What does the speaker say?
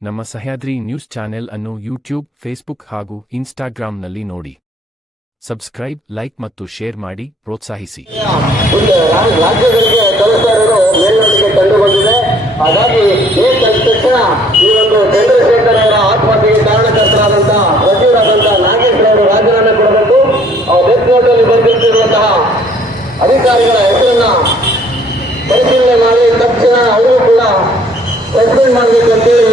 ನಮ್ಮ Sahyadri news channel ಅನ್ನು YouTube, Facebook ಹಾಗೂ ಇನ್ಸ್ಟಾಗ್ರಾಂನಲ್ಲಿ ನೋಡಿ. ಸಬ್ಸ್ಕ್ರೈಬ್, ಲೈಕ್ ಮತ್ತು ಶೇರ್ ಮಾಡಿ ಪ್ರೋತ್ಸಾಹಿಸಿ. ರಾಜ್ಯಗಳಿಗೆ ಕಳಿಸ್ತಾ ಇರೋದು ಮೇಲ್ನೋಟಕ್ಕೆ ಕಂಡು ಬಂದಿದೆ. ಹಾಗಾಗಿ ತಕ್ಷಣ ಈ ಒಂದು ಚಂದ್ರಶೇಖರ್ ಅವರ ಆತ್ಮಹತ್ಯೆಗೆ ಕಾರಣಕರ್ತರಾದಂತಹ ಸಚಿವರಾದಂತಹ ನಾಗೇಶ್ ಅವರು ರಾಜೀನಾಮೆ ಕೊಡಬೇಕು. ಡೆತ್ ನೋಟಲ್ಲಿ ಬಂದಿರುವಂತಹ ಅಧಿಕಾರಿಗಳ ಹೆಸರನ್ನ ಪರಿಶೀಲನೆ ಮಾಡಿ ತಕ್ಷಣ ಅವರು ಕೂಡ ಸಸ್ಪೆಂಡ್ ಮಾಡಬೇಕು ಅಂತೇಳಿ